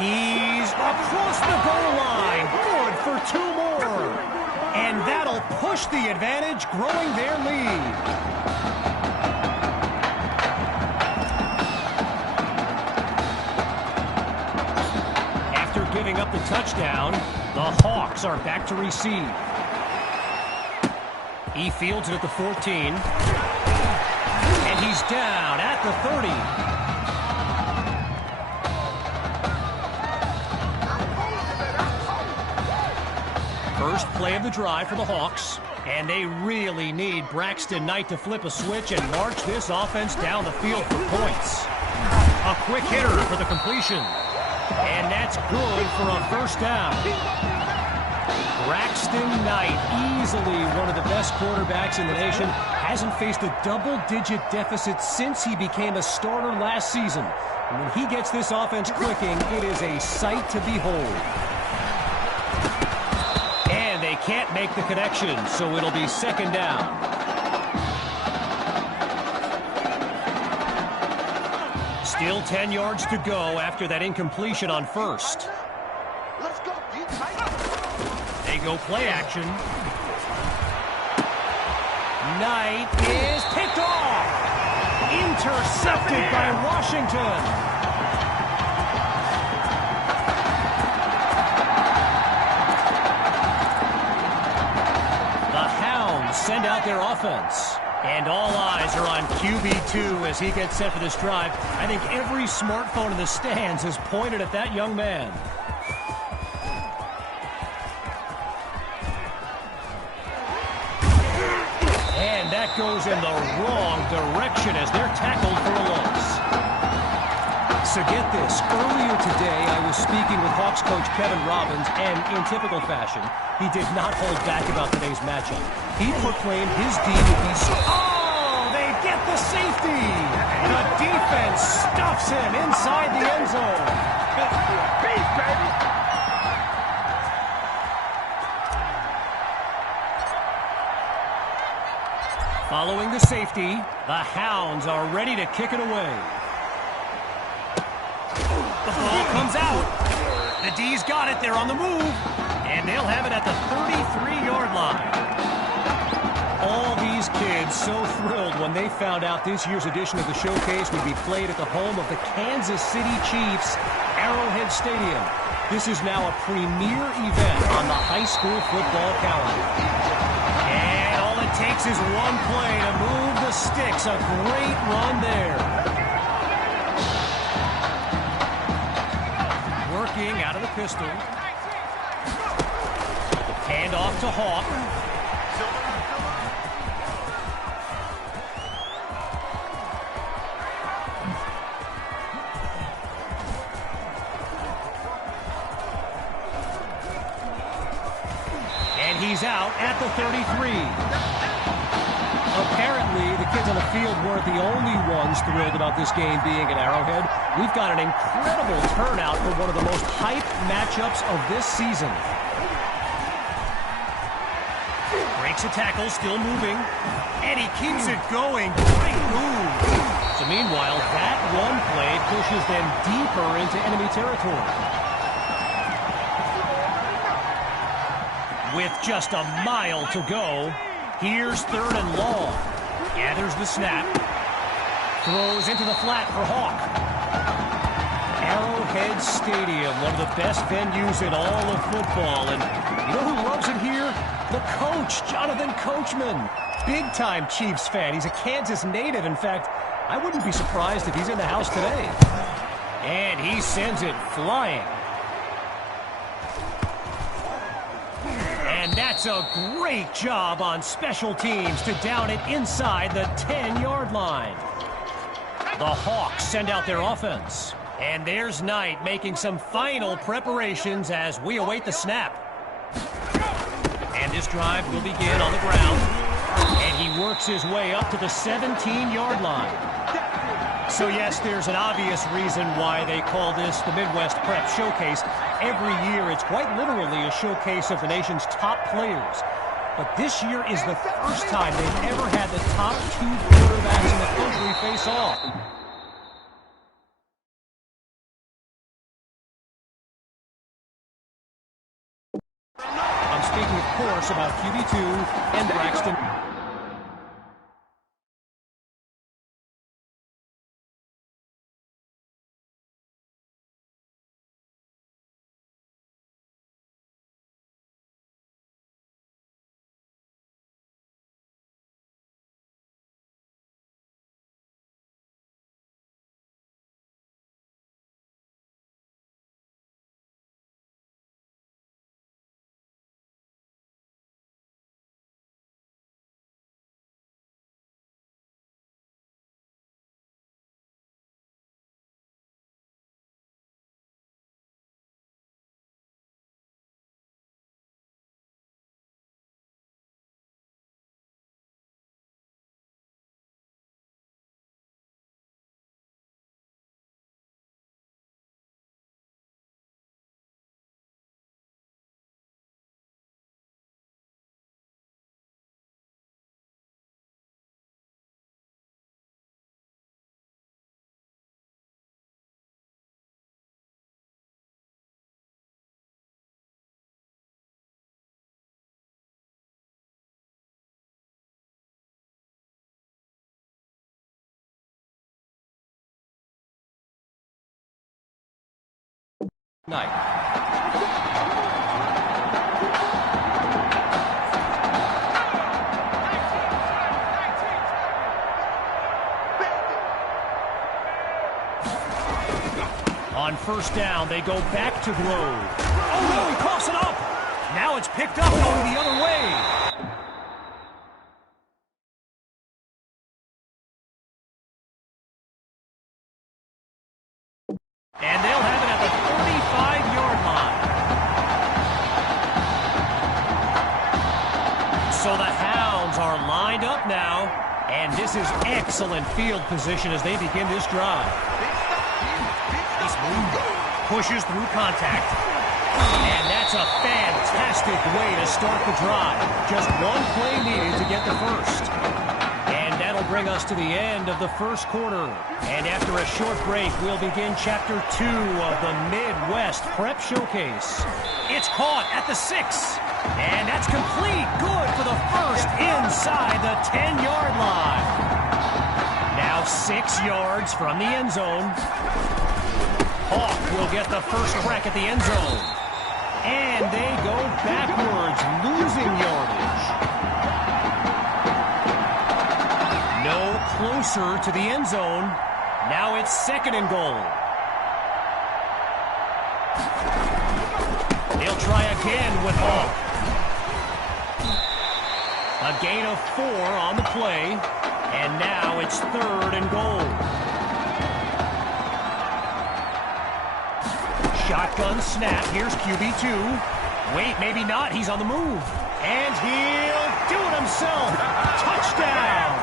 He's across the goal line. Good for 2 more. And that'll push the advantage, growing their lead. After giving up the touchdown, the Hawks are back to receive. He fields it at the 14. And he's down at the 30. First play of the drive for the Hawks, and they really need Braxton Knight to flip a switch and march this offense down the field for points. A quick hitter for the completion, and that's good for a first down. Braxton Knight, easily one of the best quarterbacks in the nation, hasn't faced a double-digit deficit since he became a starter last season. And when he gets this offense clicking, it is a sight to behold. They can't make the connection, so it'll be second down. Still 10 yards to go after that incompletion on first. They go play action. Knight is picked off. Intercepted by Washington. Send out their offense. And all eyes are on QB2 as he gets set for this drive. I think every smartphone in the stands is pointed at that young man. And that goes in the wrong direction as they're tackled for a loss. So get this, earlier today I was speaking with Hawks coach Kevin Robbins, and in typical fashion, he did not hold back about today's matchup. He proclaimed his D would be so... Oh, they get the safety! The defense stuffs him inside the end zone. Beast, baby! Following the safety, the Hounds are ready to kick it away. The ball comes out. The D's got it. They're on the move. And they'll have it at the 33-yard line. All these kids so thrilled when they found out this year's edition of the showcase would be played at the home of the Kansas City Chiefs, Arrowhead Stadium. This is now a premier event on the high school football calendar. And all it takes is one play to move the sticks. A great run there. Out of the pistol. Hand off to Hawk. And he's out at the 33. Apparently, the kids on the field weren't the only ones thrilled about this game being at Arrowhead. We've got an incredible turnout for one of the most hyped matchups of this season. Breaks a tackle, still moving. And he keeps it going. Great move. So meanwhile, that one play pushes them deeper into enemy territory. With just a mile to go, here's 3rd and long. Gathers the snap. Throws into the flat for Hawk. Arrowhead Stadium, one of the best venues in all of football. And you know who loves it here? The coach, Jonathan Coachman. Big-time Chiefs fan. He's a Kansas native. In fact, I wouldn't be surprised if he's in the house today. And he sends it flying. And that's a great job on special teams to down it inside the 10-yard line. The Hawks send out their offense. And there's Knight making some final preparations as we await the snap. And this drive will begin on the ground. And he works his way up to the 17-yard line. So yes, there's an obvious reason why they call this the Midwest Prep Showcase. Every year, it's quite literally a showcase of the nation's top players. But this year is the first time they've ever had the top 2 quarterbacks in the country face off. speaking, of course, about QB2 and Braxton. Night. On first down, they go back to Grove. Oh no, he coughs it up! Now it's picked up going the other way. And they'll have it at the 35-yard line. So the Hounds are lined up now, and this is excellent field position as they begin this drive. He's moving, pushes through contact, and that's a fantastic way to start the drive. Just one play needed to get the first. And that'll bring us to the end of the first quarter. And after a short break, we'll begin Chapter 2 of the Midwest Prep Showcase. It's caught at the 6. And that's complete. Good for the first inside the 10-yard line. Now 6 yards from the end zone. Hawk will get the first crack at the end zone. And they go backwards, losing yardage. No closer to the end zone. Now it's 2nd and goal. They'll try again with Hawk. A gain of 4 on the play. And now it's 3rd and goal. Shotgun snap. Here's QB2. Wait, maybe not. He's on the move. And he'll do it himself. Touchdown.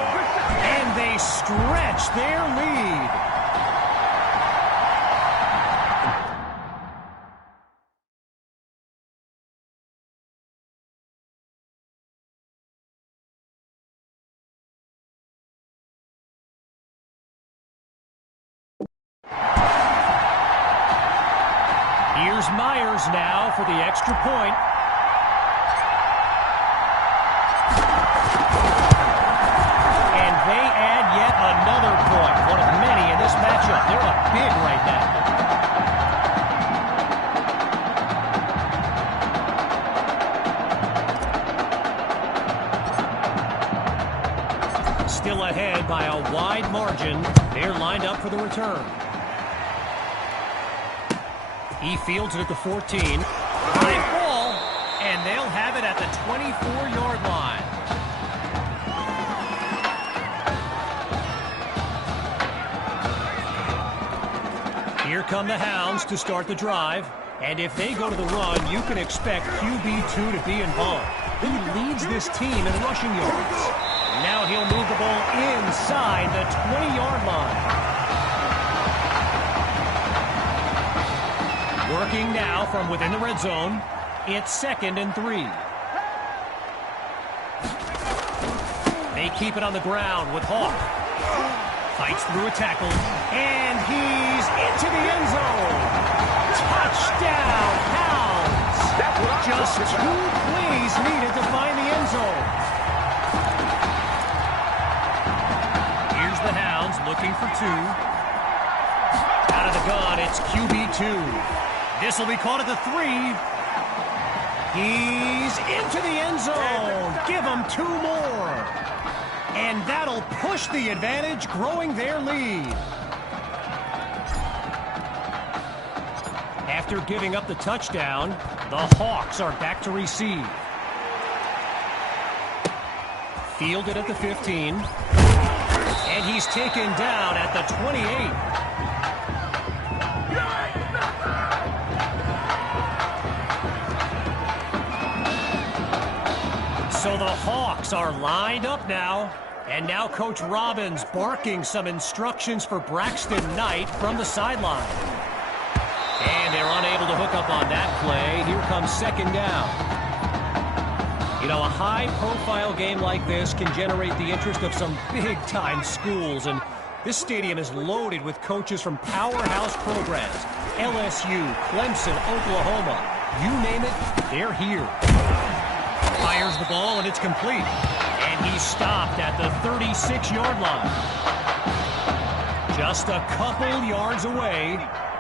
And they stretch their lead. Here's Myers now for the extra point. And they add yet another point. One of many in this matchup. They're up big right now. Still ahead by a wide margin. They're lined up for the return. He fields it at the 14. High ball, and they'll have it at the 24-yard line. Here come the Hounds to start the drive. And if they go to the run, you can expect QB2 to be involved. He leads this team in rushing yards. Now he'll move the ball inside the 20-yard line. Working now from within the red zone. It's 2nd and 3. They keep it on the ground with Hawk. Fights through a tackle. And he's into the end zone. Touchdown, Hounds. Just Just 2 plays needed to find the end zone. Here's the Hounds looking for 2. Out of the gun, it's QB2. This will be caught at the 3. He's into the end zone. Give him 2 more. And that'll push the advantage, growing their lead. After giving up the touchdown, the Hawks are back to receive. Fielded at the 15. And he's taken down at the 28. So the Hawks are lined up now. And now Coach Robbins barking some instructions for Braxton Knight from the sideline. And they're unable to hook up on that play. Here comes second down. You know, a high-profile game like this can generate the interest of some big-time schools. And this stadium is loaded with coaches from powerhouse programs. LSU, Clemson, Oklahoma. You name it, they're here. Fires the ball, and it's complete. And he's stopped at the 36-yard line. Just a couple yards away,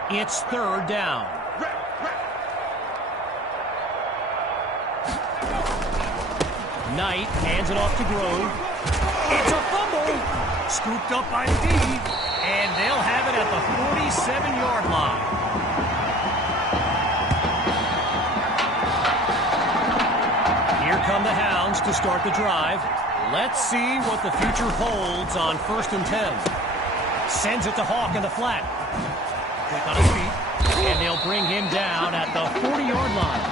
it's third down. Knight hands it off to Grove. It's a fumble. Scooped up by D. And they'll have it at the 47-yard line. Here come the Hounds to start the drive. Let's see what the future holds on 1st and 10. Sends it to Hawk in the flat. Quick on his feet. And they'll bring him down at the 40-yard line.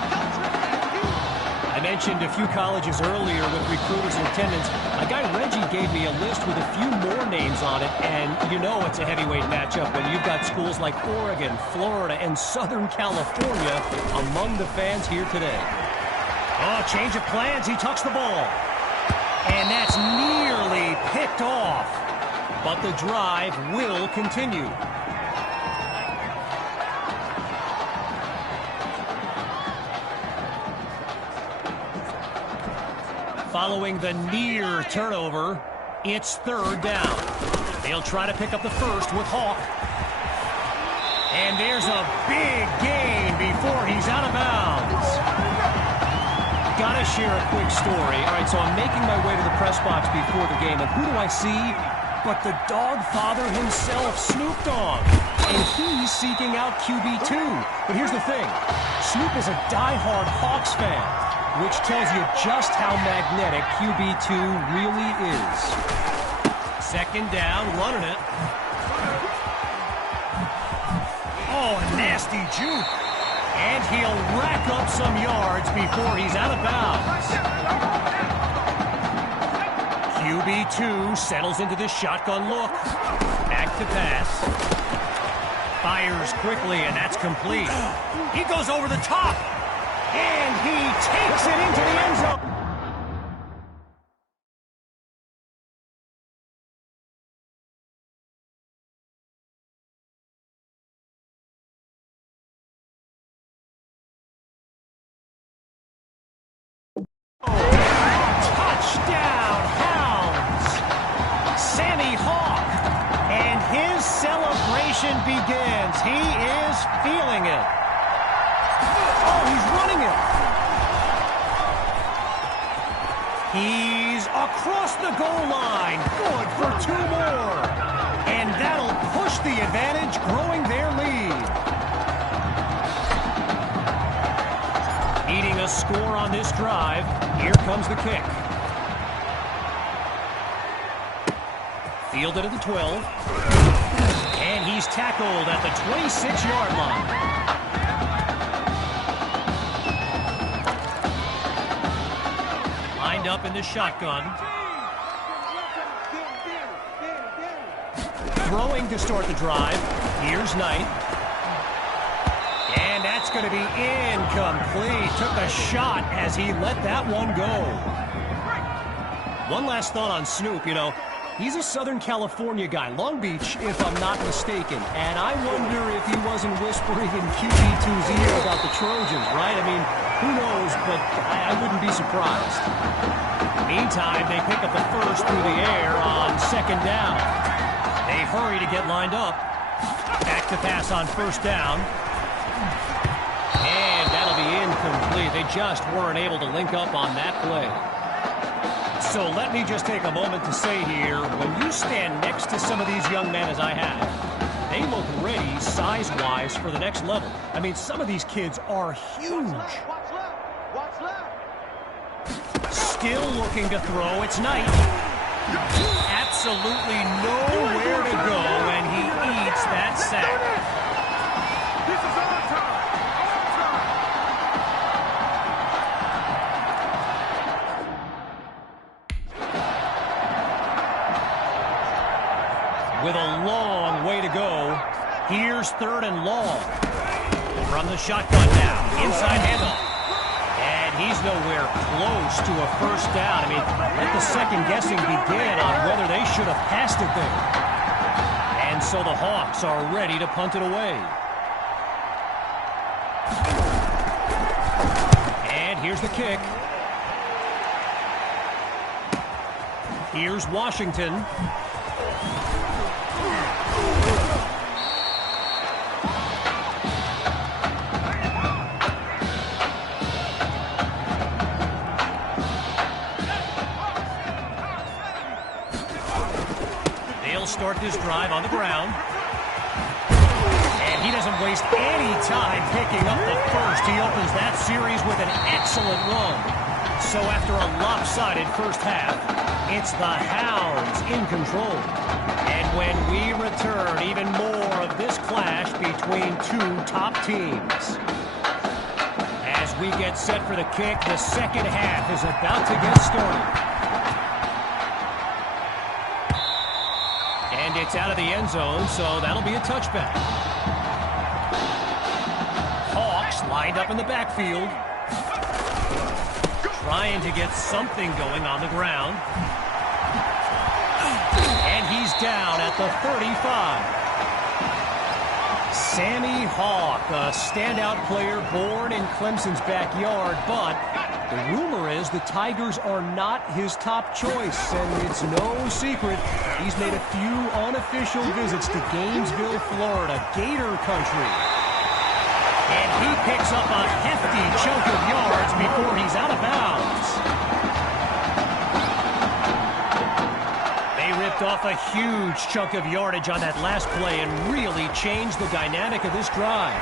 I mentioned a few colleges earlier with recruiters and attendance. My guy Reggie gave me a list with a few more names on it, and you know it's a heavyweight matchup when you've got schools like Oregon, Florida, and Southern California among the fans here today. Oh, change of plans. He tucks the ball. And that's nearly picked off. But the drive will continue. Following the near turnover, it's third down. They'll try to pick up the first with Hawk. And there's a big gain before he's out of bounds. Gotta share a quick story. All right, so I'm making my way to the press box before the game, and who do I see but the dog father himself, Snoop Dogg. And he's seeking out QB2. But here's the thing. Snoop is a diehard Hawks fan, which tells you just how magnetic QB2 really is. Second down, running it. Oh, a nasty juke. And he'll rack up some yards before he's out of bounds. QB2 settles into this shotgun look. Back to pass. Fires quickly, and that's complete. He goes over the top. And he takes it into the end zone. Touchdown, Hounds! Sammy Hawk. And his celebration begins. He is feeling it. Oh, he's running it. He's across the goal line. Good for 2 more. And that'll push the advantage, growing their lead. Needing a score on this drive. Here comes the kick. Fielded at the 12. And he's tackled at the 26-yard line. Up in the shotgun. Throwing to start the drive. Here's Knight. And that's going to be incomplete. Took a shot as he let that one go. One last thought on Snoop. You know, he's a Southern California guy. Long Beach, if I'm not mistaken. And I wonder if he wasn't whispering in QB2's ear about the Trojans, right? I mean, who knows, but I wouldn't be surprised. Meantime, they pick up the first through the air on second down. They hurry to get lined up. Back to pass on first down. And that'll be incomplete. They just weren't able to link up on that play. So let me just take a moment to say here, when you stand next to some of these young men as I have, they look ready size-wise for the next level. I mean, some of these kids are huge. Watch left. Still looking to throw. It's Knight. Absolutely nowhere to go, and he eats that sack. This is our time. With a long way to go, here's third and long. From the shotgun now, inside handoff. And he's nowhere close to a first down. I mean, let the second guessing begin on whether they should have passed it there. And so the Hawks are ready to punt it away. And here's the kick. Here's Washington. Start this drive on the ground. And he doesn't waste any time picking up the first. He opens that series with an excellent run. So after a lopsided first half, it's the Hounds in control. And when we return, even more of this clash between two top teams. As we get set for the kick, the second half is about to get started. And it's out of the end zone, so that'll be a touchback. Hawks lined up in the backfield. Trying to get something going on the ground. And he's down at the 35. Sammy Hawk, a standout player born in Clemson's backyard, but the rumor is the Tigers are not his top choice, and it's no secret he's made a few unofficial visits to Gainesville, Florida, Gator country. And he picks up a hefty chunk of yards before he's out of bounds. They ripped off a huge chunk of yardage on that last play and really changed the dynamic of this drive.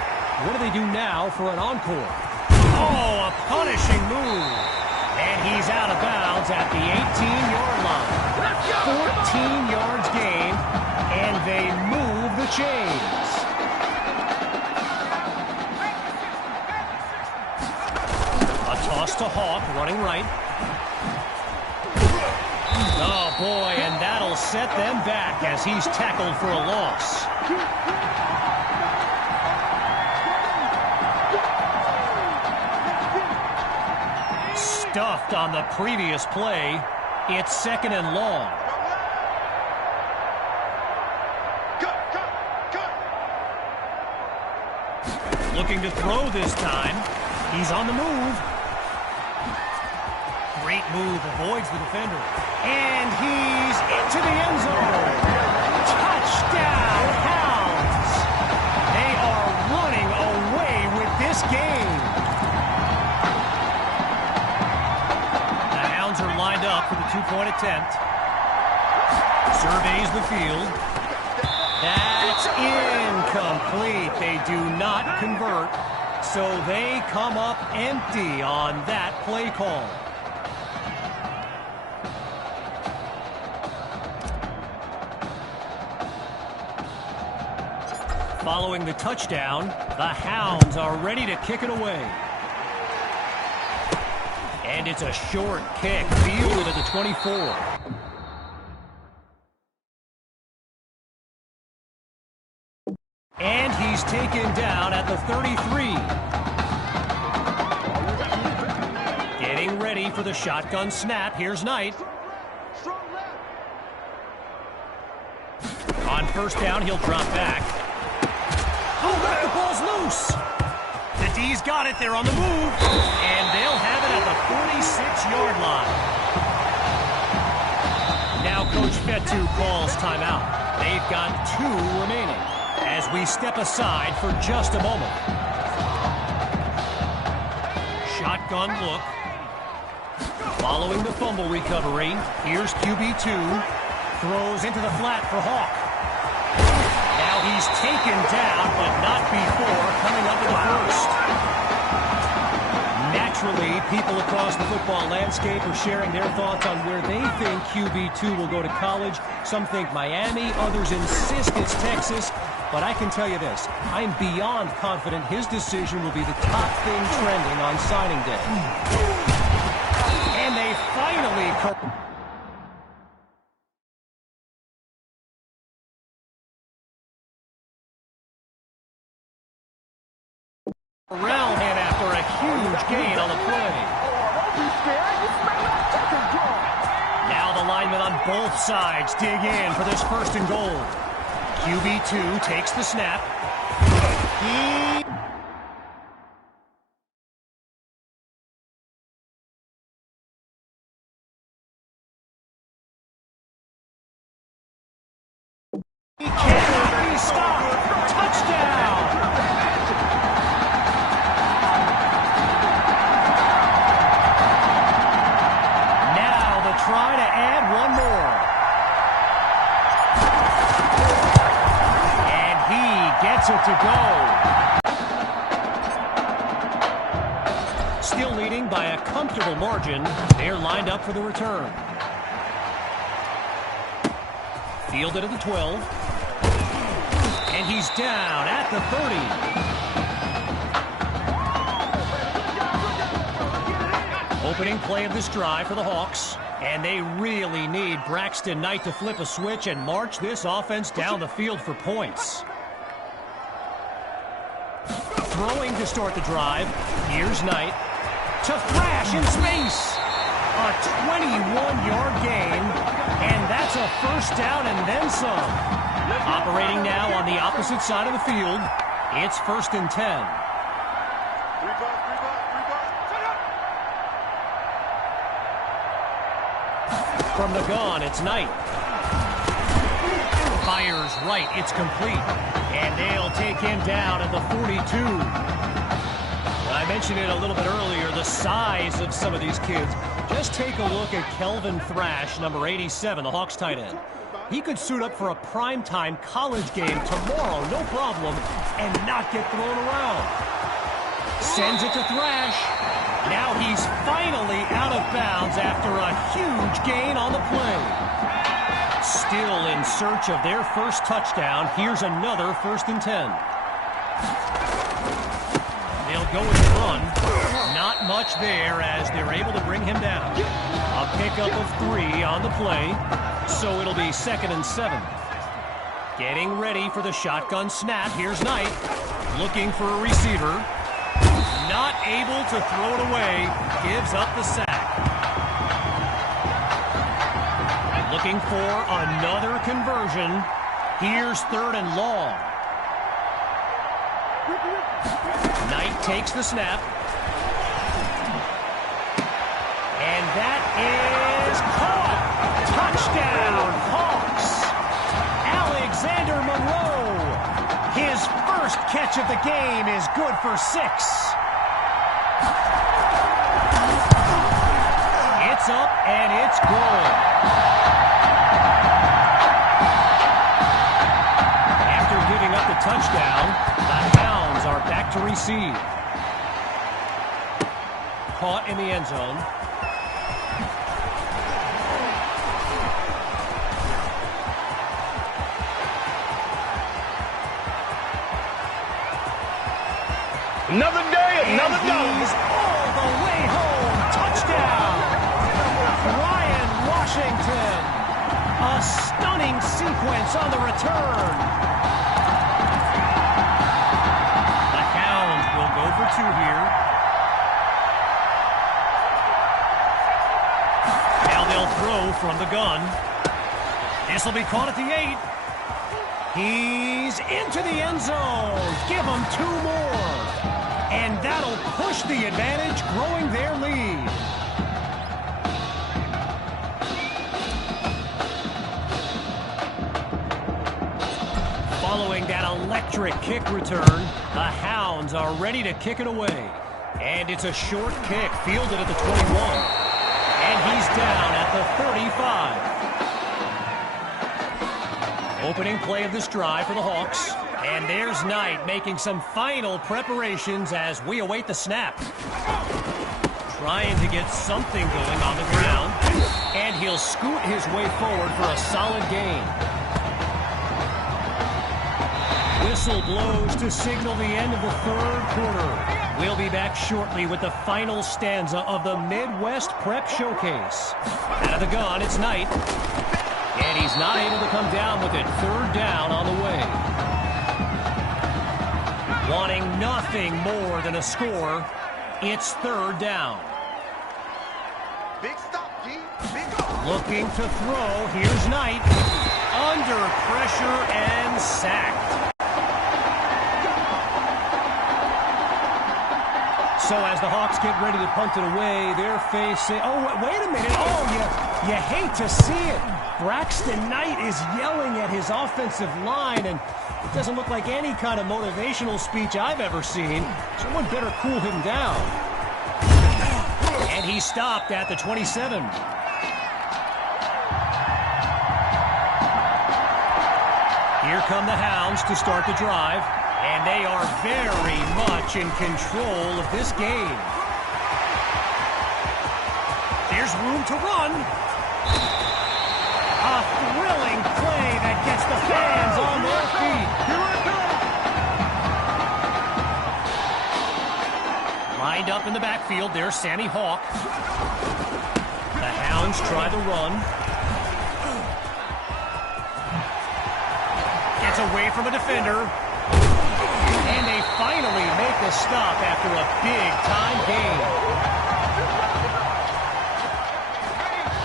What do they do now for an encore? Oh, a punishing move. And he's out of bounds at the 18-yard line. 14 yards gained, and they move the chains. A toss to Hawk, running right. Oh, boy, and that'll set them back as he's tackled for a loss. Stuffed on the previous play. It's second and long. Looking to throw this time. He's on the move. Great move, avoids the defender. And he's into the end zone. Touchdown, Hounds. They are running away with this game. Are lined up for the two-point attempt. Surveys the field. That's incomplete. They do not convert, so they come up empty on that play call. Following the touchdown, the Hounds are ready to kick it away. And it's a short kick, fielded at the 24. And he's taken down at the 33. Getting ready for the shotgun snap. Here's Knight. On first down, he'll drop back. Oh, the ball's loose. The He's got it there on the move. And they'll have it at the 46-yard line. Now Coach Fetu calls timeout. They've got 2 remaining as we step aside for just a moment. Shotgun look. Following the fumble recovery, here's QB2. Throws into the flat for Hawk. Now he's taken down, but not before coming up with the first. Naturally, people across the football landscape are sharing their thoughts on where they think QB2 will go to college. Some think Miami, others insist it's Texas. But I can tell you this, I'm beyond confident his decision will be the top thing trending on signing day. And they finally... Around him after a huge gain on the play. Now the linemen on both sides dig in for this first and goal. QB2 takes the snap. He cannot be stopped. Touchdown! Try to add one more. And he gets it to go. Still leading by a comfortable margin. They're lined up for the return. Fielded at the 12. And he's down at the 30. Opening play of this drive for the Hawks. And they really need Braxton Knight to flip a switch and march this offense down the field for points. Throwing to start the drive. Here's Knight. To thrash in space. A 21-yard gain. And that's a first down and then some. Operating now on the opposite side of the field. It's 1st and 10. From the gun, it's Knight. Fires right, it's complete. And they'll take him down at the 42. I mentioned it a little bit earlier, the size of some of these kids. Just take a look at Kelvin Thrash, number 87, the Hawks tight end. He could suit up for a primetime college game tomorrow, no problem, and not get thrown around. Sends it to Thrash. Now he's finally out of bounds after a huge gain on the play. Still in search of their first touchdown. Here's another 1st and 10. They'll go with the run. Not much there as they're able to bring him down. A pickup of 3 on the play. So it'll be 2nd and 7. Getting ready for the shotgun snap. Here's Knight. Looking for a receiver. Not able to throw it away. Gives up the sack. Looking for another conversion. Here's 3rd and long. Knight takes the snap. And that is caught. Touchdown, Hawks. Alexander Monroe. His first catch of the game is good for 6. It's up and it's good. After giving up the touchdown, the Hounds are back to receive. Caught in the end zone. Another day, another dog. He's all the way home. Touchdown. Ryan Washington. A stunning sequence on the return. The Hounds will go for 2 here. Now they'll throw from the gun. This will be caught at the 8. He's into the end zone. Give him 2 more. And that'll push the advantage, growing their lead. Following that electric kick return, the Hounds are ready to kick it away. And it's a short kick, fielded at the 21. And he's down at the 35. Opening play of this drive for the Hawks. And there's Knight making some final preparations as we await the snap. Trying to get something going on the ground. And he'll scoot his way forward for a solid gain. Whistle blows to signal the end of the third quarter. We'll be back shortly with the final stanza of the Midwest Prep Showcase. Out of the gun, it's Knight. And he's not able to come down with it. Third down on the way. Wanting nothing more than a score, it's third down. Big stop, G. Big up. Looking to throw. Here's Knight. Under pressure and sacked. So as the Hawks get ready to punt it away, they're facing... Oh, wait a minute. Oh, you hate to see it. Braxton Knight is yelling at his offensive line, and it doesn't look like any kind of motivational speech I've ever seen. Someone better cool him down. And he stopped at the 27. Here come the Hounds to start the drive. And they are very much in control of this game. There's room to run. A thrilling play that gets the fans on their feet. Lined up in the backfield, there's Sammy Hawk. The Hounds try the run. Gets away from a defender. And they finally make a stop after a big-time gain.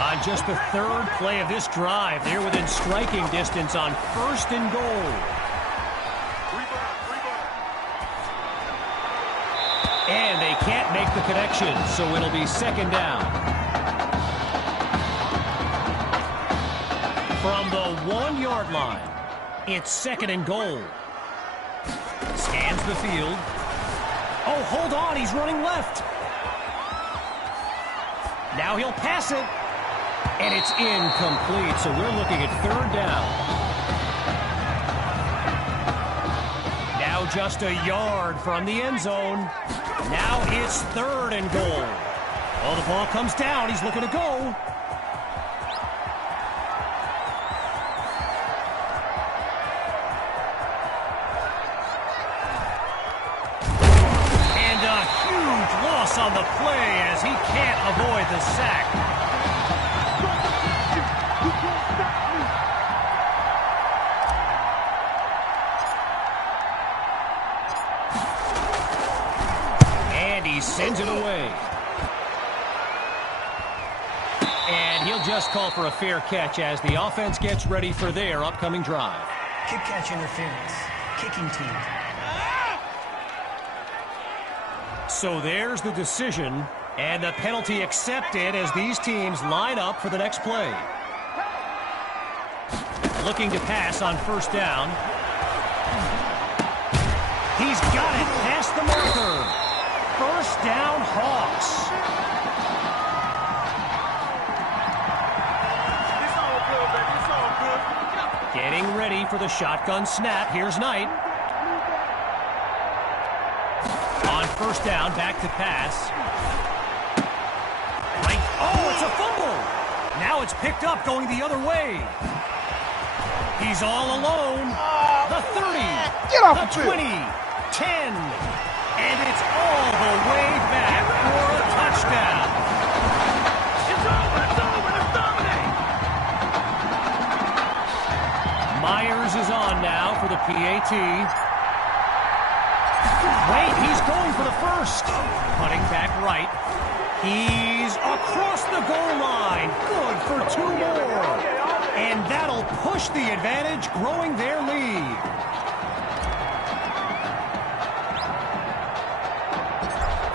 On just the third play of this drive, they're within striking distance on first and goal. And they can't make the connection, so it'll be second down. From the 1-yard line, it's second and goal. Scans the field. Oh, hold on, he's running left. Now he'll pass it. And it's incomplete, so we're looking at third down. Now just a yard from the end zone. Now it's third and goal. Oh, the ball comes down. He's looking to go. On the play as he can't avoid the sack. And he sends it away. And he'll just call for a fair catch as the offense gets ready for their upcoming drive. Kick catch interference. Kicking team. So there's the decision, and the penalty accepted as these teams line up for the next play. Looking to pass on first down. He's got it past the marker. First down, Hawks. It's all good, baby. It's all good. Getting ready for the shotgun snap. Here's Knight. First down, back to pass. Right. Oh, it's a fumble. Now it's picked up going the other way. He's all alone. The 30. Get off the 20. 10. And it's all the way back for a touchdown. It's over. It's over. It's dominate. Myers is on now for the PAT. Wait, he's going for the first. Cutting back right. He's across the goal line. Good for 2 more. And that'll push the advantage, growing their lead.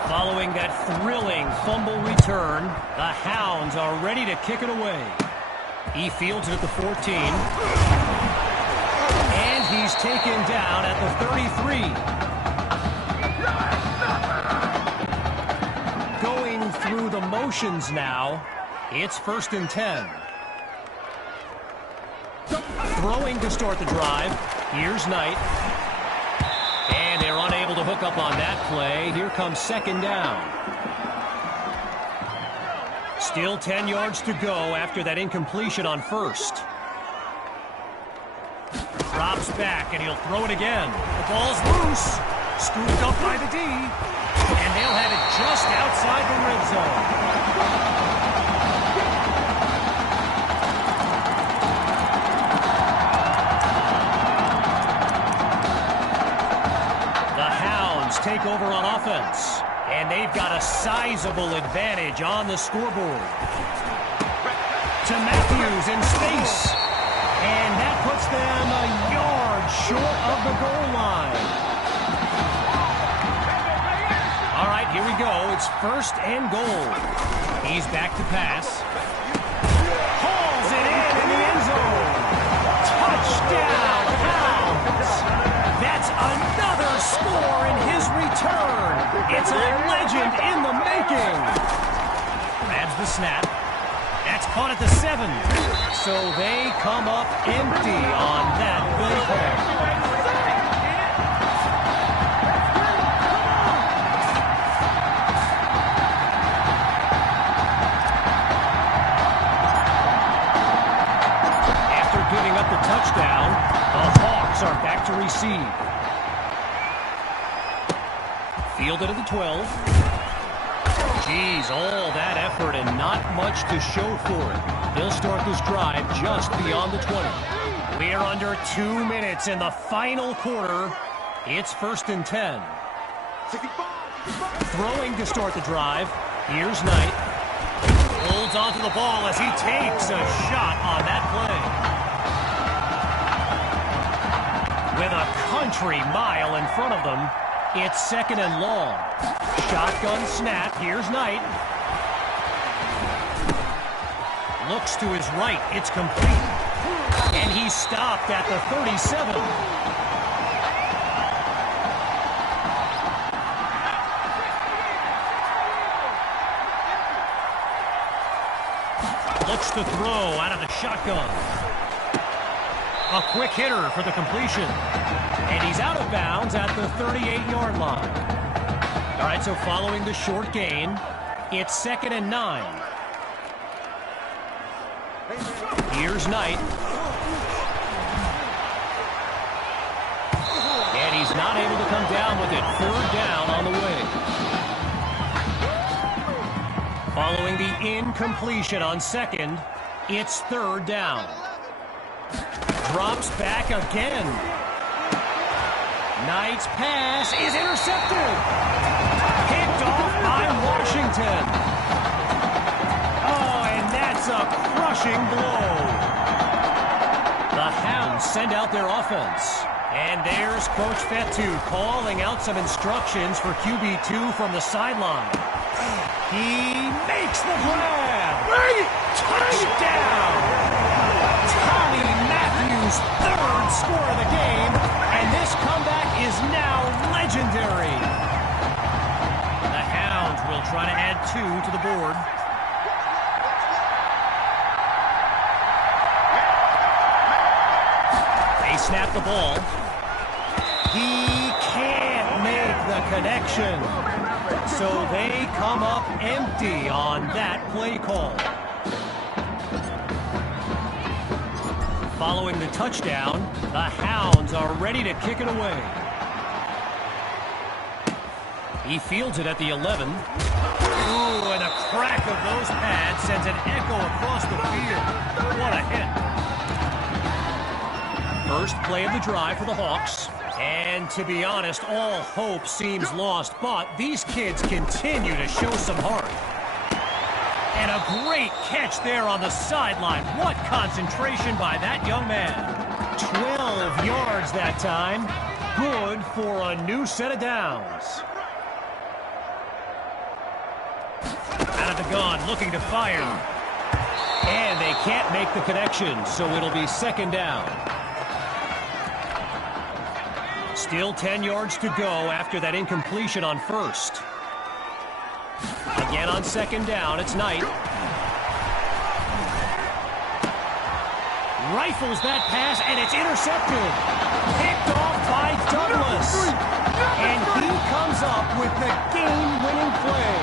Following that thrilling fumble return, the Hounds are ready to kick it away. He fields it at the 14. And he's taken down at the 33. Going through the motions now, it's 1st and 10. Throwing to start the drive. Here's Knight. And they're unable to hook up on that play. Here comes 2nd down. Still 10 yards to go after that incompletion on 1st. Drops back, and he'll throw it again. The ball's loose. Scooped up by the D. And they'll have it just outside the red zone. Take over on offense, and they've got a sizable advantage on the scoreboard. To Matthews in space, and that puts them a yard short of the goal line. All right, here we go. It's 1st and goal. He's back to pass. Hauls it in the end zone. Touchdown, Hounds. That's another score in his return. It's a legend in the making. Grabs the snap. That's caught at the 7. So they come up empty on that play call. After giving up the touchdown, the Hawks are back to receive. Fielded at the 12. Geez, all that effort and not much to show for it. They'll start this drive just beyond the 20. We're under 2 minutes in the final quarter. It's 1st and 10. Throwing to start the drive. Here's Knight. Holds onto the ball as he takes a shot on that play. With a country mile in front of them, it's 2nd and long. Shotgun snap. Here's Knight. Looks to his right. It's complete. And he's stopped at the 37. Looks to throw out of the shotgun. A quick hitter for the completion. And he's out of bounds at the 38-yard line. All right, so following the short gain, it's 2nd and 9. Here's Knight. And he's not able to come down with it. 3rd down on the way. Following the incompletion on 2nd, it's 3rd down. Drops back again. Knight's pass is intercepted. Picked off by Washington. Oh, and that's a crushing blow. The Hounds send out their offense. And there's Coach Fetu calling out some instructions for QB2 from the sideline. He makes the grab. Touchdown! Tommy Matthews' 3rd score of the game, and this comeback is now legendary. The Hounds will try to add 2 to the board. They snap the ball. He can't make the connection. So they come up empty on that play call. Following the touchdown, the Hounds are ready to kick it away. He fields it at the 11. Ooh, and a crack of those pads sends an echo across the field. What a hit. First play of the drive for the Hawks. And to be honest, all hope seems lost, but these kids continue to show some heart. And a great catch there on the sideline. What concentration by that young man. 12 yards that time. Good for a new set of downs. at the gun, looking to fire. And they can't make the connection, so it'll be second down. Still 10 yards to go after that incompletion on first. Again on second down, it's Knight. Rifles that pass, and it's intercepted. Picked off by Douglas. And he comes up with the game-winning play.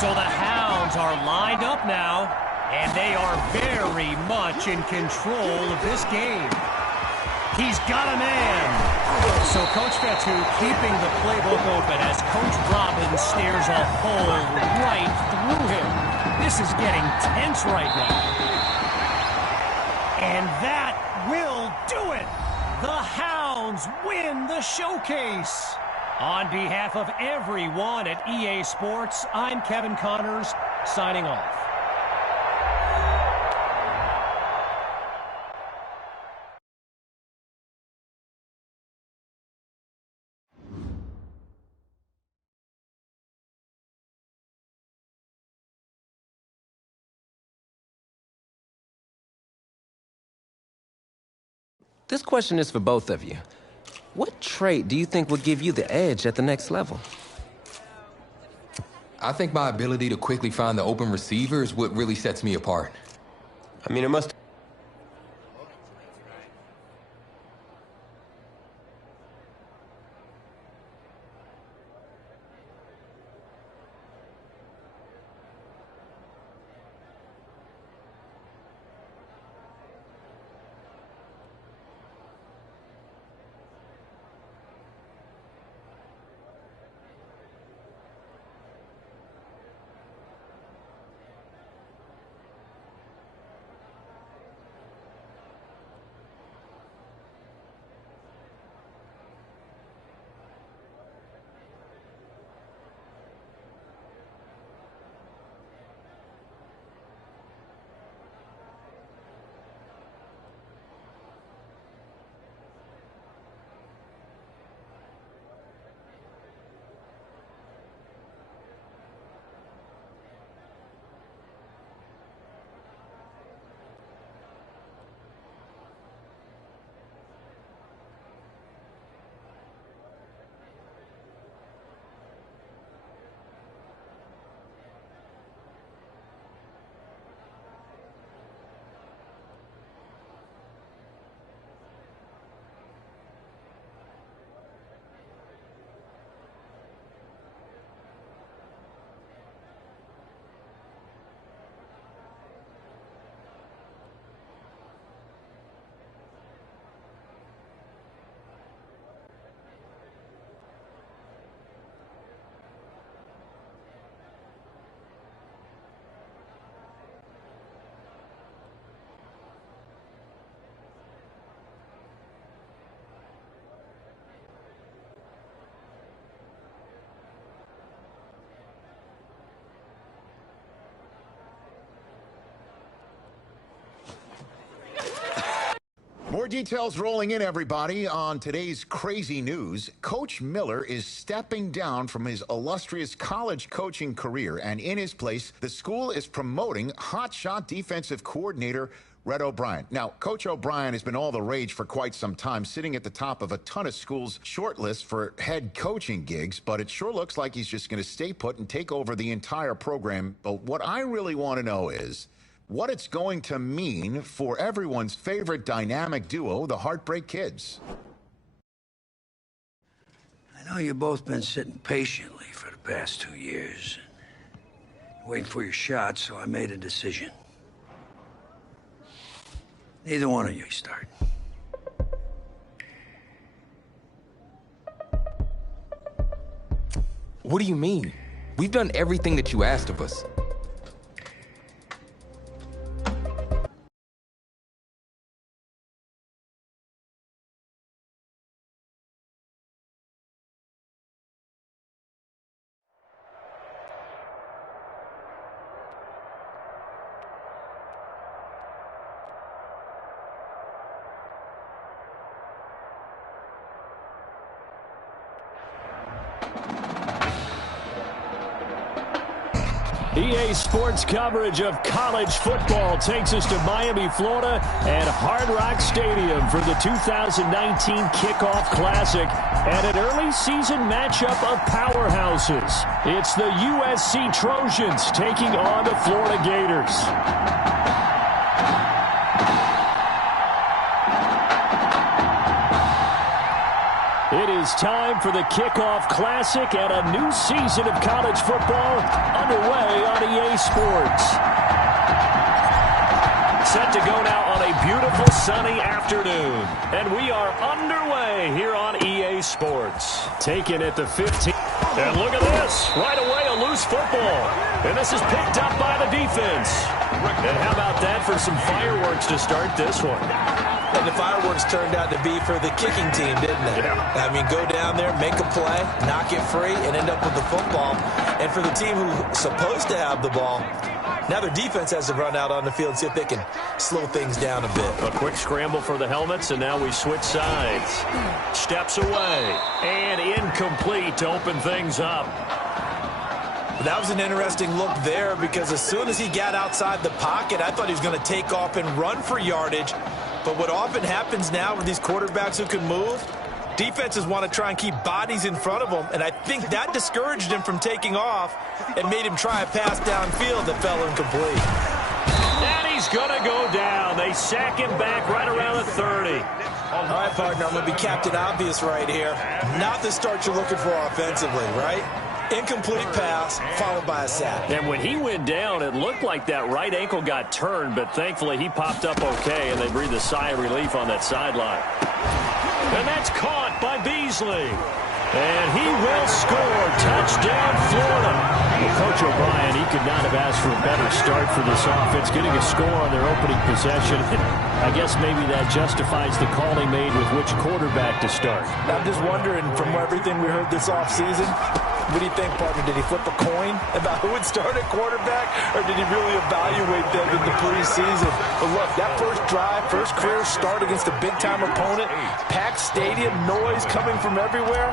So the Hounds are lined up now, and they are very much in control of this game. He's got a man. So Coach Fatu keeping the playbook open as Coach Robbins stares a hole right through him. This is getting tense right now. And that will do it. The Hounds win the showcase. On behalf of everyone at EA Sports, I'm Kevin Connors, signing off. This question is for both of you. What trait do you think will give you the edge at the next level? I think my ability to quickly find the open receiver is what really sets me apart. I mean, it must... More details rolling in, everybody, on today's crazy news. Coach Miller is stepping down from his illustrious college coaching career, and in his place, the school is promoting hotshot defensive coordinator Red O'Brien. Now, Coach O'Brien has been all the rage for quite some time, sitting at the top of a ton of schools' shortlist for head coaching gigs, but it sure looks like he's just going to stay put and take over the entire program. But what I really want to know is what it's going to mean for everyone's favorite dynamic duo, the Heartbreak Kids. I know you've both been sitting patiently for the past 2 years, waiting for your shot, so I made a decision. Neither one of you start. What do you mean? We've done everything that you asked of us. EA Sports coverage of college football takes us to Miami, Florida, and Hard Rock Stadium for the 2019 Kickoff Classic and an early season matchup of powerhouses. It's the USC Trojans taking on the Florida Gators. It is time for the Kickoff Classic and a new season of college football underway on EA Sports. Set to go now on a beautiful sunny afternoon. And we are underway here on EA Sports. Taken at the 15. And look at this. Right away, a loose football. And this is picked up by the defense. And how about that for some fireworks to start this one? And the fireworks turned out to be for the kicking team, didn't they? Yeah. I mean, go down there, make a play, knock it free, and end up with the football. And for the team who's supposed to have the ball, now their defense has to run out on the field and see if they can slow things down a bit. A quick scramble for the helmets, and now we switch sides. Steps away, and incomplete to open things up. That was an interesting look there because as soon as he got outside the pocket, I thought he was going to take off and run for yardage. But what often happens now with these quarterbacks who can move, defenses want to try and keep bodies in front of them, and I think that discouraged him from taking off and made him try a pass downfield that fell incomplete. And he's going to go down. They sack him back right around the 30. All right, partner, I'm going to be Captain Obvious right here. Not the start you're looking for offensively, right? Incomplete pass, followed by a sack. And when he went down, it looked like that right ankle got turned, but thankfully he popped up okay, and they breathed a sigh of relief on that sideline. And that's caught by Beasley. And he will score. Touchdown, Florida. Well, Coach O'Brien, he could not have asked for a better start for this offense, getting a score on their opening possession. I guess maybe that justifies the call he made with which quarterback to start. I'm just wondering, from everything we heard this offseason, what do you think, partner? Did he flip a coin about who would start at quarterback, or did he really evaluate them in the preseason? But look, that first drive, first career start against a big-time opponent, packed stadium, noise coming from everywhere.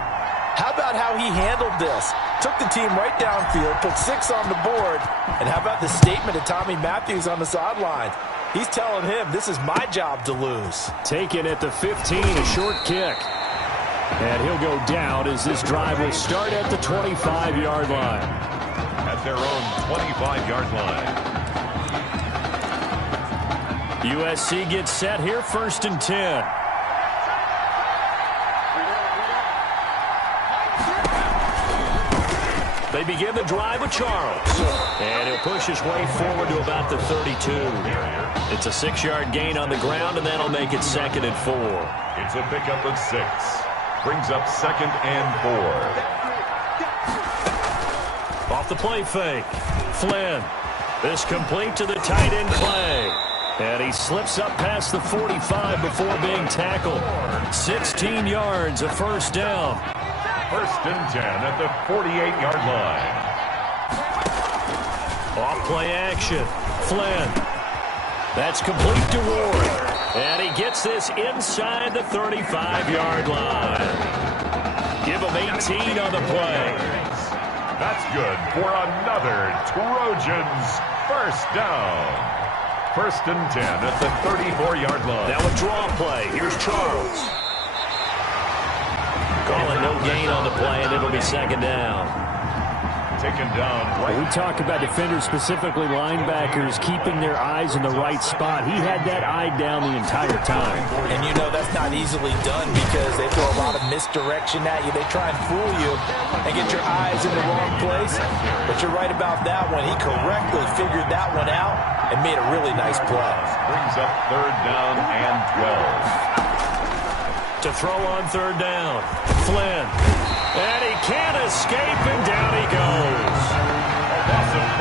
How about how he handled this? Took the team right downfield, put 6 on the board, and how about the statement of Tommy Matthews on the sideline? He's telling him, this is my job to lose. Taken at the 15, a short kick. And he'll go down as this drive will start at the 25-yard line. At their own 25-yard line. USC gets set here, 1st and 10. They begin the drive with Charles. And he'll push his way forward to about the 32. It's a 6-yard gain on the ground, and that'll make it 2nd and 4. It's a pickup of 6. Brings up 2nd and 4. Off the play fake. Flynn. This complete to the tight end play. And he slips up past the 45 before being tackled. 16 yards, a first down. 1st and 10 at the 48-yard line. Off play action. Flynn. That's complete to Ward. And he gets this inside the 35-yard line. Give him 18 on the play. That's good for another Trojans first down. 1st and 10 at the 34-yard line. Now a draw play. Here's Charles. Call it no gain on the play, and it'll be 2nd down. Taken down right. We talk about defenders, specifically linebackers, keeping their eyes in the right spot. He had that eye down the entire time. And you know that's not easily done because they throw a lot of misdirection at you. They try and fool you and get your eyes in the wrong place. But you're right about that one. He correctly figured that one out and made a really nice play. Brings up 3rd down and 12. To throw on 3rd down. Flynn. And he can't escape, and down he goes.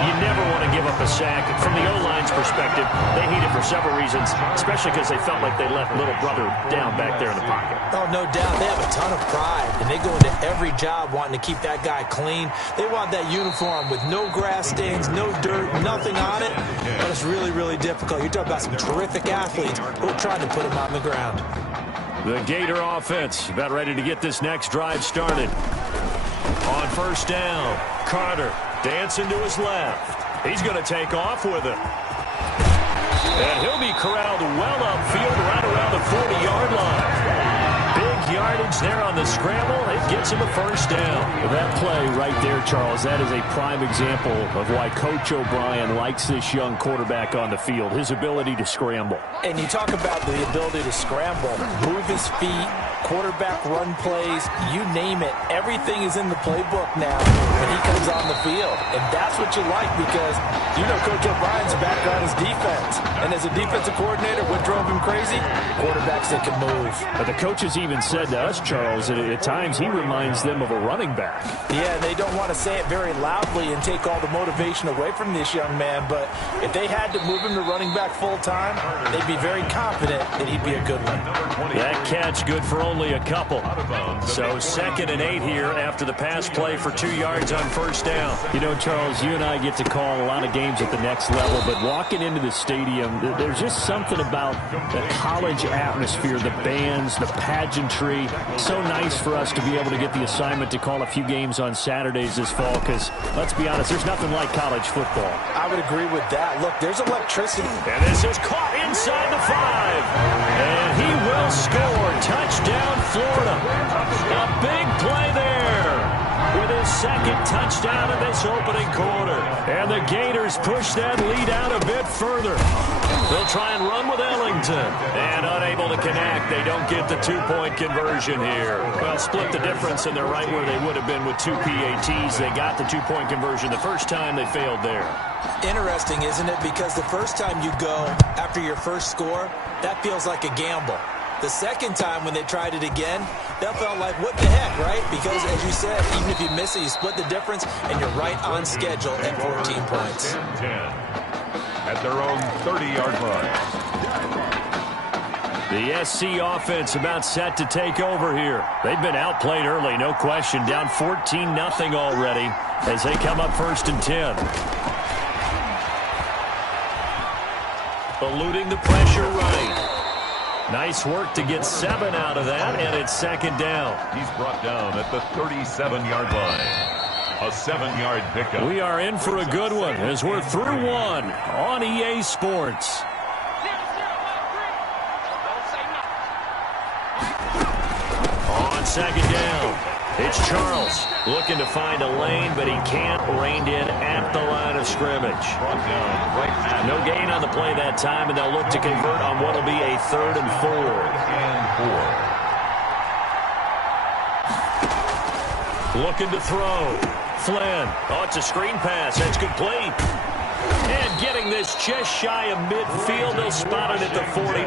You never want to give up a sack. From the O-line's perspective, they hate it for several reasons, especially because they felt like they let little brother down back there in the pocket. Oh, no doubt. They have a ton of pride, and they go into every job wanting to keep that guy clean. They want that uniform with no grass stains, no dirt, nothing on it. But it's really, really difficult. You're talking about some terrific athletes who are trying to put him on the ground. The Gator offense about ready to get this next drive started. On 1st down, Carter dancing to his left. He's going to take off with it. And he'll be corralled well upfield right around the 40-yard line. Big yardage there on the scramble. It gets him a first down. That play right there, Charles, that is a prime example of why Coach O'Brien likes this young quarterback on the field, his ability to scramble. And you talk about the ability to scramble, move his feet, quarterback run plays, you name it. Everything is in the playbook now when he comes on the field. And that's what you like because you know Coach O'Brien's background is defense. And as a defensive coordinator, what drove him crazy? Quarterbacks that can move. But the coaches even said to us, Charles, that at times he reminds them of a running back. Yeah, they don't want to say it very loudly and take all the motivation away from this young man, but if they had to move him to running back full time, they'd be very confident that he'd be a good one. That catch good for only a couple. So 2nd and 8 here after the pass play for 2 yards on first down. You know, Charles, you and I get to call a lot of games at the next level, but walking into the stadium, there's just something about the college atmosphere, the bands, the pageantry. So nice for us to be able to get the assignment to call a few games on Saturdays this fall because, let's be honest, there's nothing like college football. I would agree with that. Look, there's electricity. And this is caught inside the 5. And he will score. Touchdown, Florida. A big play there with his 2nd touchdown in this opening quarter. And the Gators push that lead out a bit further. They'll try and run with Ellington. And unable to connect. They don't get the 2-point conversion here. Well, split the difference, and they're right where they would have been with 2 PATs. They got the 2-point conversion the first time. They failed there. Interesting, isn't it? Because the first time you go after your first score, that feels like a gamble. The second time when they tried it again, that felt like, what the heck, right? Because, as you said, even if you miss it, you split the difference, and you're right on schedule at 14 points. 10 at their own 30-yard line. The SC offense about set to take over here. They've been outplayed early, no question. Down 14-0 already as they come up 1st and 10. Eluding the pressure right. Nice work to get 7 out of that, and it's 2nd down. He's brought down at the 37-yard line. A 7-yard pickup. We are in for a good one as we're through one on EA Sports. On 2nd down, it's Charles looking to find a lane, but he can't. Reined in at the line of scrimmage. No gain on the play that time, and they'll look to convert on what will be a 3rd and 4. Looking to throw. Flynn. Oh, it's a screen pass. That's complete. And getting this just shy of midfield. They'll spot it at the 49.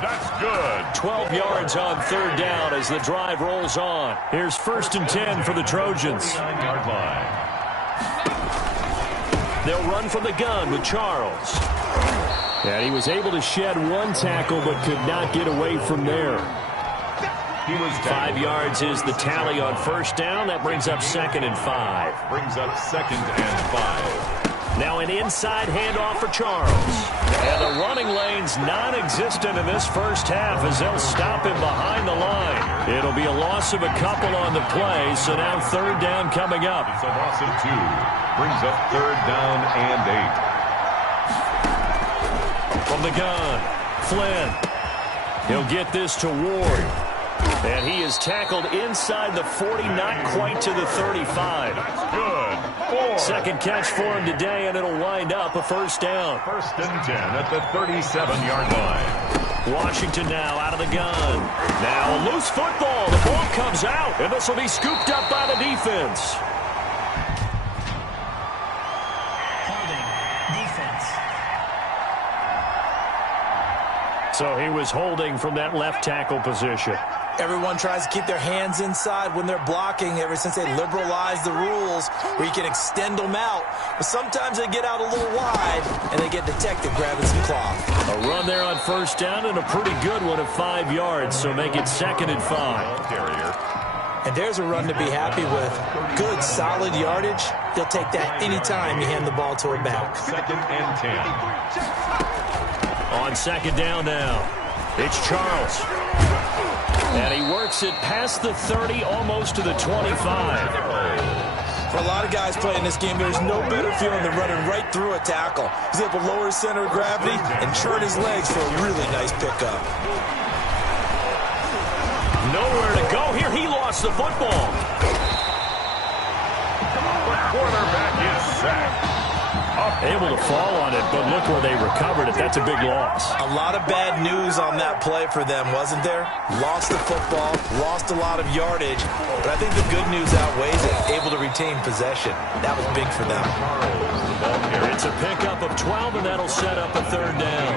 That's good. 12 yards on 3rd down as the drive rolls on. Here's 1st and 10 for the Trojans. 9-yard line. They'll run from the gun with Charles. And he was able to shed 1 tackle but could not get away from there. He was 5 yards is the tally on 1st down. That brings up 2nd and 5. Brings up 2nd and 5. Now an inside handoff for Charles. And the running lane's non-existent in this first half as they'll stop him behind the line. It'll be a loss of a couple on the play, so now 3rd down coming up. It's a loss of 2. Brings up 3rd down and 8. From the gun, Flynn. He'll get this to Ward. And he is tackled inside the 40, not quite to the 35. Good. 4. 2nd catch for him today, and it'll wind up a 1st down. 1st and 10 at the 37-yard line. Washington now out of the gun. Now a loose football. The ball comes out, and this will be scooped up by the defense. Holding. Defense. So he was holding from that left tackle position. Everyone tries to keep their hands inside when they're blocking ever since they liberalized the rules where you can extend them out. But sometimes they get out a little wide and they get detected grabbing some cloth. A run there on 1st down and a pretty good one of 5 yards, so make it 2nd and 5. And there's a run to be happy with. Good, solid yardage. They'll take that anytime you hand the ball to a back. 2nd and 10. On 2nd down now, it's Charles. And he works it past the 30, almost to the 25. For a lot of guys playing this game. There's no better feeling than running right through a tackle. He's able to lower his center of gravity and turn his legs for a really nice pickup. Nowhere to go here. He lost the football. The quarterback is sacked. Able to fall on it, but look where they recovered it. That's a big loss. A lot of bad news on that play for them, wasn't there? Lost the football, lost a lot of yardage, but I think the good news outweighs it. Able to retain possession. That was big for them. It's a pickup of 12, and that'll set up a third down.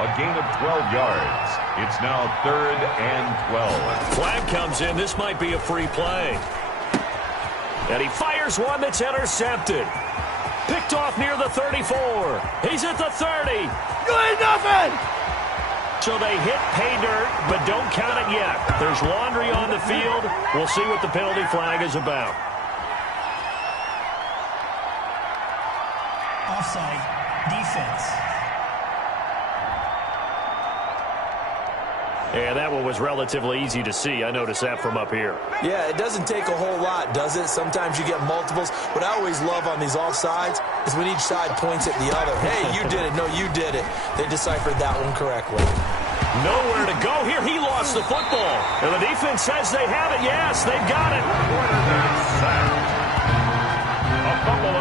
A gain of 12 yards. It's now 3rd and 12. Flag comes in. This might be a free play. And he fires one that's intercepted. Picked off near the 34. He's at the 30. You ain't nothing! So they hit pay dirt, but don't count it yet. There's laundry on the field. We'll see what the penalty flag is about. Offside. Defense. And that one was relatively easy to see. I noticed that from up here. Yeah, it doesn't take a whole lot, does it? Sometimes you get multiples. What I always love on these offsides is when each side points at the other. Hey, you did it. No, you did it. They deciphered that one correctly. Nowhere to go here. He lost the football. And the defense says they have it. Yes, they've got it.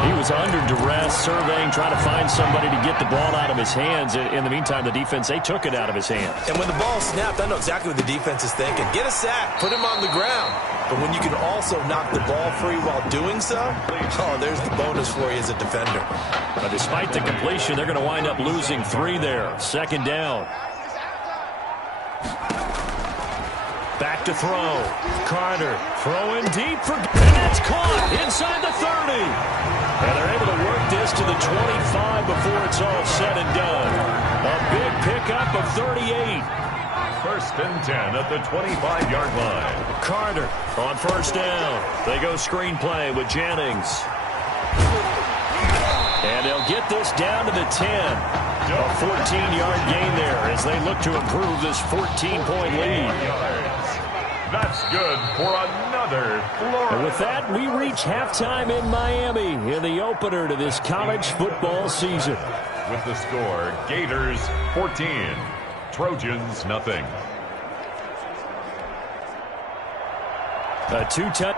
He was under duress, surveying, trying to find somebody to get the ball out of his hands. In the meantime, the defense, they took it out of his hands. And when the ball snapped, I know exactly what the defense is thinking. Get a sack, put him on the ground. But when you can also knock the ball free while doing so, oh, there's the bonus for you as a defender. But despite the completion, they're going to wind up losing 3 there. 2nd down. Back to throw. Carter throwing deep for... And that's caught inside the 30. And they're able to work this to the 25 before it's all said and done. A big pickup of 38. 1st and 10 at the 25-yard line. Carter on 1st down. They go screenplay with Jennings. And they'll get this down to the 10. A 14-yard gain there as they look to improve this 14-point lead. That's good for another Florida. And with that, we reach halftime in Miami in the opener to this college football season. With the score, Gators 14, Trojans nothing. A 2-touchdown